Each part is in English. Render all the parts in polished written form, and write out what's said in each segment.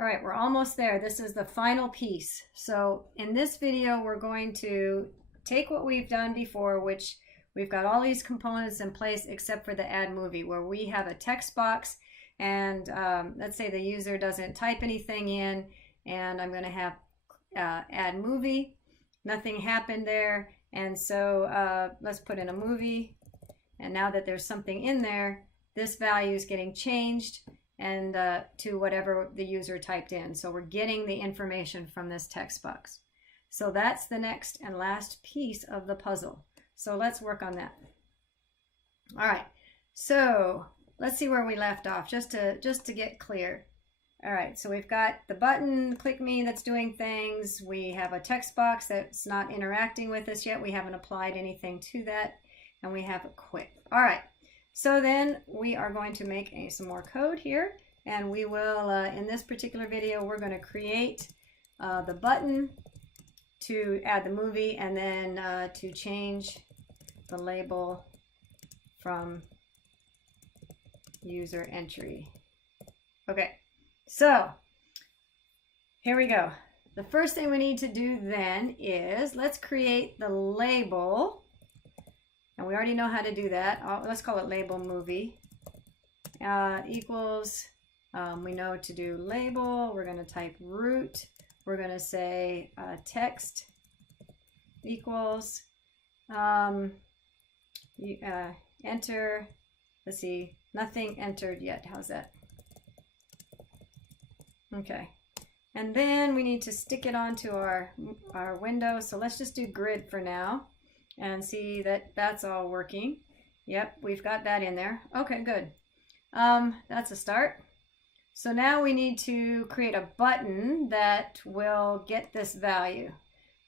All right, we're almost there. This is the final piece. So in this video, we're going to take what we've done before, which we've got all these components in place except for the add movie, where we have a text box and let's say the user doesn't type anything in, and I'm going to have add movie. Nothing happened there, and so let's put in a movie, and now that there's something in there, this value is getting changed and to whatever the user typed in. So we're getting the information from this text box. So that's the next and last piece of the puzzle. So let's work on that. All right, so let's see where we left off, just to get clear. All right, so we've got the button, click me, that's doing things. We have a text box that's not interacting with us yet. We haven't applied anything to that. And we have a quit. All right, so then we are going to make some more code here. And we will, in this particular video, we're going to create the button to add the movie, and then to change the label from user entry. Okay, so here we go. The first thing we need to do then is let's create the label, and we already know how to do that. Let's call it label movie equals, we know to do label, we're going to type root, we're going to say text equals enter, let's see, nothing entered yet. How's that? Okay, and then we need to stick it onto our window. So let's just do grid for now and see that that's all working. Yep, we've got that in there. Okay, good. That's a start. So now we need to create a button that will get this value.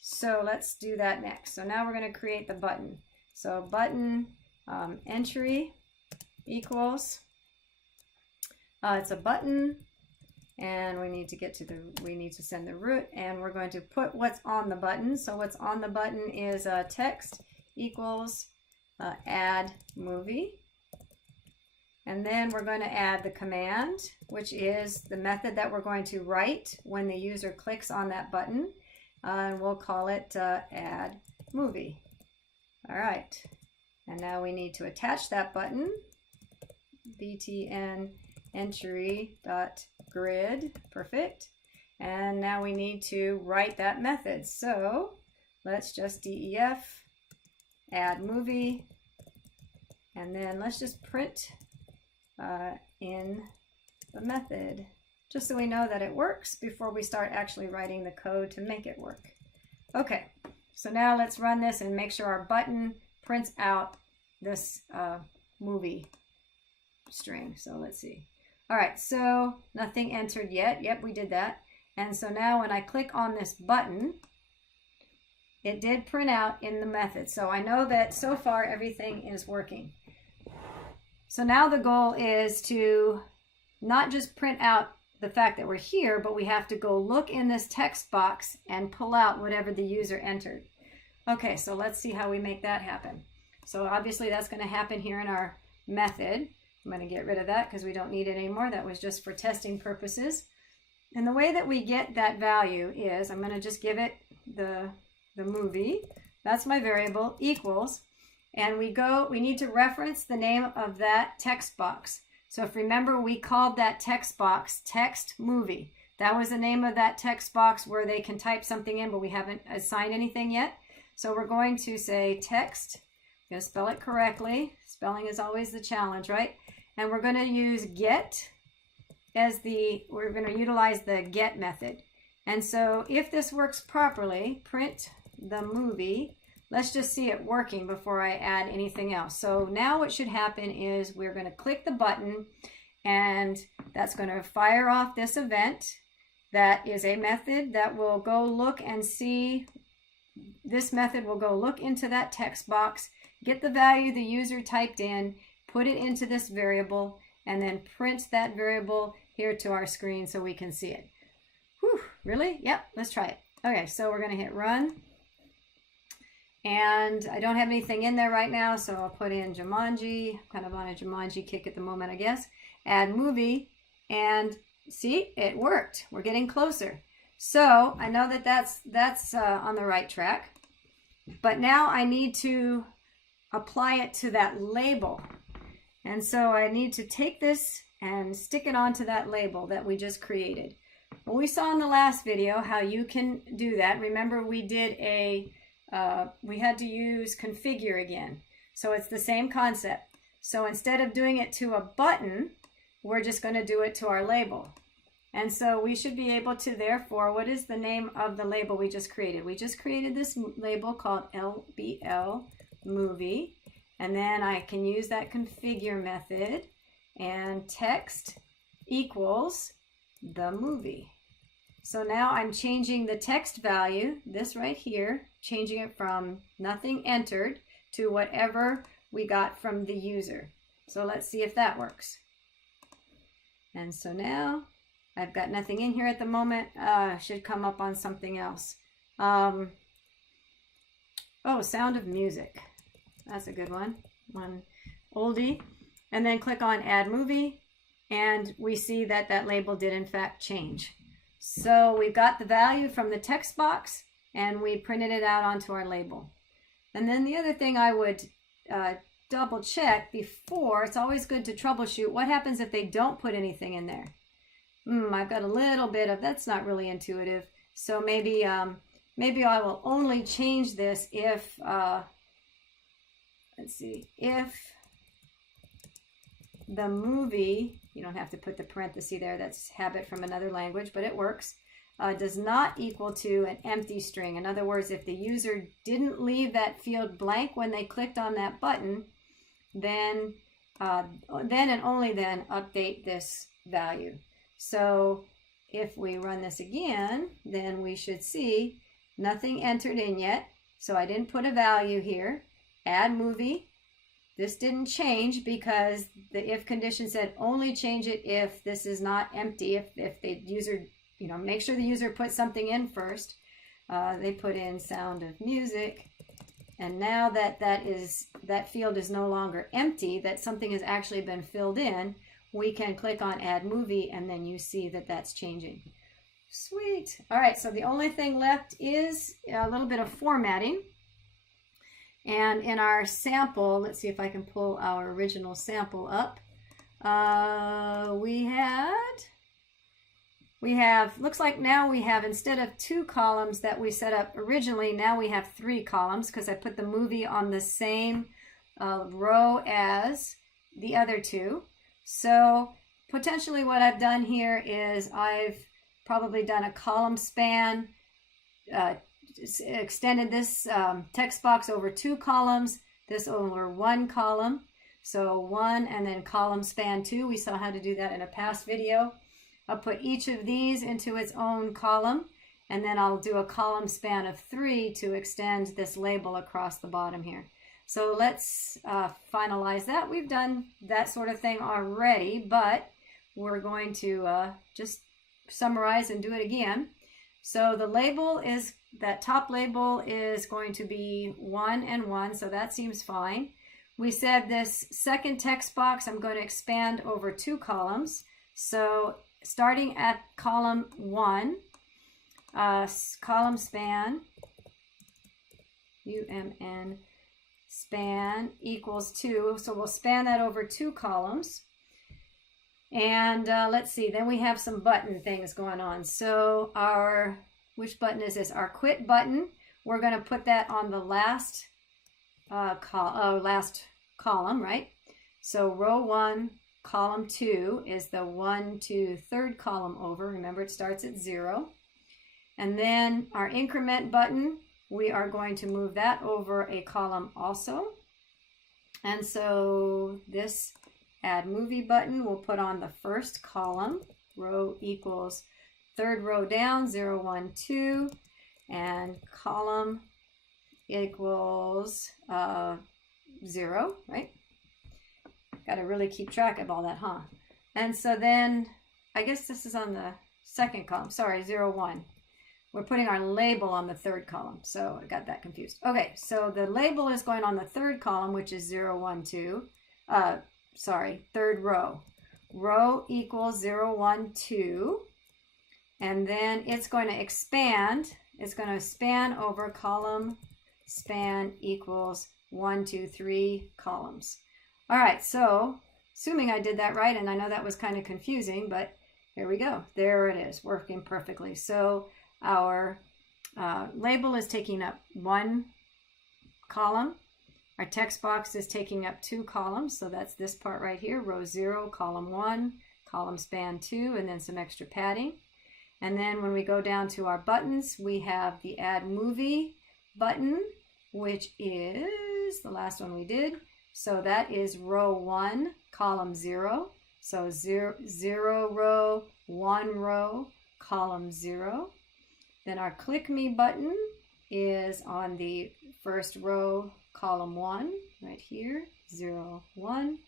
So let's do that next. So now we're going to create the button. So button entry equals, it's a button, and we need to get to we need to send the root, and we're going to put what's on the button. So what's on the button is text equals add movie. And then we're going to add the command, which is the method that we're going to write when the user clicks on that button. And we'll call it add movie. All right. And now we need to attach that button, btn entry.grid. Perfect. And now we need to write that method. So let's just def add movie. And then let's just print in the method, just so we know that it works before we start actually writing the code to make it work. Okay, so now let's run this and make sure our button prints out this movie string. So let's see. All right, so nothing entered yet. Yep, we did that. And so now when I click on this button, it did print out in the method. So I know that so far everything is working. So now the goal is to not just print out the fact that we're here, but we have to go look in this text box and pull out whatever the user entered. Okay, so let's see how we make that happen. So obviously that's going to happen here in our method. I'm going to get rid of that because we don't need it anymore. That was just for testing purposes. And the way that we get that value is I'm going to just give it the movie. That's my variable, equals. And we need to reference the name of that text box. So if remember, we called that text box text movie. That was the name of that text box where they can type something in, but we haven't assigned anything yet. So we're going to say text, I'm going to spell it correctly. Spelling is always the challenge, right? And we're going to use get as we're going to utilize the get method. And so if this works properly, print the movie. Let's just see it working before I add anything else. So now what should happen is we're going to click the button, and that's going to fire off this event. That is a method that will go look and see. This method will go look into that text box, get the value the user typed in, put it into this variable, and then print that variable here to our screen so we can see it. Whew, really? Yep, let's try it. Okay, so we're going to hit run. And I don't have anything in there right now, so I'll put in Jumanji. I'm kind of on a Jumanji kick at the moment, I guess. Add movie, and See, it worked. We're getting closer. So I know that that's on the right track. But now I need to apply it to that label. And so I need to take this and stick it onto that label that we just created. Well, we saw in the last video how you can do that. Remember, we did we had to use configure again. So it's the same concept. So instead of doing it to a button, we're just going to do it to our label. And so we should be able to, therefore, what is the name of the label we just created? We just created this label called LBL movie. And then I can use that configure method, and text equals the movie. So now I'm changing the text value, this right here, changing it from nothing entered to whatever we got from the user. So let's see if that works. And so now I've got nothing in here at the moment. Should come up on something else. Oh, Sound of Music. That's a good one. One oldie. And then click on Add Movie, and we see that that label did in fact change. So we've got the value from the text box, and we printed it out onto our label. And then the other thing I would double check before, it's always good to troubleshoot, what happens if they don't put anything in there? I've got a little bit of, that's not really intuitive. So maybe maybe I will only change this if, let's see, if the movie, you don't have to put the parenthesis there, that's habit from another language, but it works, does not equal to an empty string. In other words, if the user didn't leave that field blank when they clicked on that button, then and only then update this value. So if we run this again, then we should see nothing entered in yet. So I didn't put a value here. Add movie. This didn't change because the if condition said only change it if this is not empty. If the user, make sure the user put something in first. They put in Sound of Music. And now that that field is no longer empty, that something has actually been filled in, we can click on Add Movie, and then you see that that's changing. Sweet. All right, so the only thing left is a little bit of formatting. And in our sample, let's see if I can pull our original sample up. Looks like now we have, instead of 2 columns that we set up originally, now we have 3 columns because I put the movie on the same row as the other 2. So potentially what I've done here is I've probably done a column span, extended this text box over 2 columns, this over 1 column. So 1 and then column span 2. We saw how to do that in a past video. I'll put each of these into its own column, and then I'll do a column span of 3 to extend this label across the bottom here. So let's finalize that. We've done that sort of thing already, but we're going to just summarize and do it again. So the label is, that top label is going to be 1 and 1, so that seems fine. We said this second text box I'm going to expand over 2 columns. So starting at column 1, column span, UMN, span equals 2. So we'll span that over 2 columns. And let's see, then we have some button things going on. So which button is this? Our quit button. We're going to put that on the last column, right? So row 1, column 2 is the 1 to 3rd column over. Remember, it starts at 0. And then our increment button, we are going to move that over a column also. And so this Add Movie button we'll put on the 1st column. Row equals 3rd row down, 0, 1, 2. And column equals 0, right? Got to really keep track of all that, huh? And so then, I guess this is on the 2nd column. Sorry, 0, 1. We're putting our label on the 3rd column, so I got that confused. Okay, so the label is going on the 3rd column, which is 0, 1, 2. 3rd row. row equals 0, 1, 2. And then it's going to expand. It's going to span over column span equals 1, 2, 3 columns. All right, so assuming I did that right, and I know that was kind of confusing, but here we go. There it is, working perfectly. So our label is taking up 1 column. Our text box is taking up 2 columns. So that's this part right here, row 0, column 1, column span 2, and then some extra padding. And then when we go down to our buttons, we have the Add Movie button, which is the last one we did. So that is row 1, column 0. So 0 row, 1 row, column 0. Then our Click Me button is on the first row, column 1, right here, 0, 1.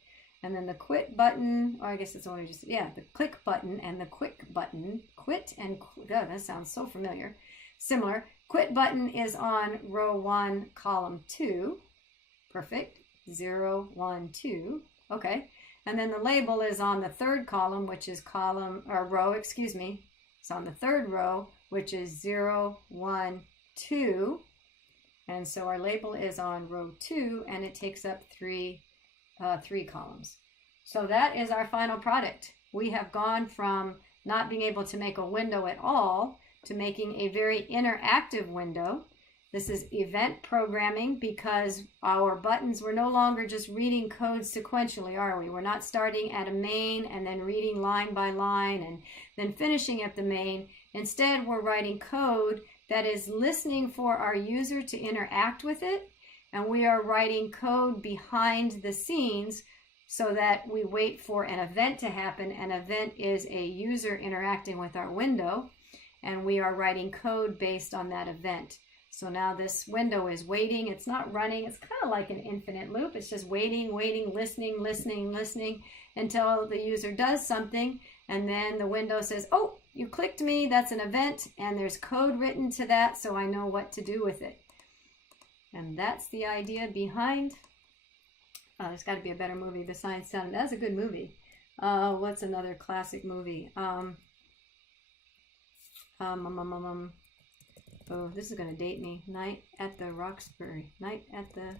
And then the Quit button, or I guess it's only just, yeah, the Click button and the Quick button. Quit and, oh, that sounds so familiar. Similar. Quit button is on row 1, column 2. Perfect. 0, 1, 2. Okay. And then the label is on the third column, which is row, excuse me. It's on the third row, which is 0, 1, 2. And so our label is on row 2, and it takes up 3 columns. So that is our final product. We have gone from not being able to make a window at all to making a very interactive window. This is event programming because our buttons, we're no longer just reading code sequentially, are we? We're not starting at a main and then reading line by line and then finishing at the main. Instead, we're writing code that is listening for our user to interact with it. And we are writing code behind the scenes so that we wait for an event to happen. An event is a user interacting with our window, and we are writing code based on that event. So now this window is waiting. It's not running. It's kind of like an infinite loop. It's just waiting, waiting, listening, listening, listening until the user does something. And then the window says, oh, you clicked me. That's an event. And there's code written to that, so I know what to do with it. And that's the idea behind, there's got to be a better movie besides Sound. That's a good movie. What's another classic movie? Oh, this is going to date me. Night at the Roxbury. Night at the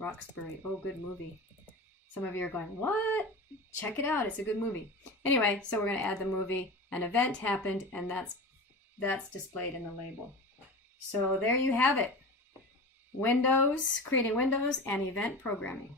Roxbury. Oh, good movie. Some of you are going, what? Check it out. It's a good movie. Anyway, so we're going to add the movie. An event happened, and that's displayed in the label. So there you have it. Windows, creating windows, and event programming.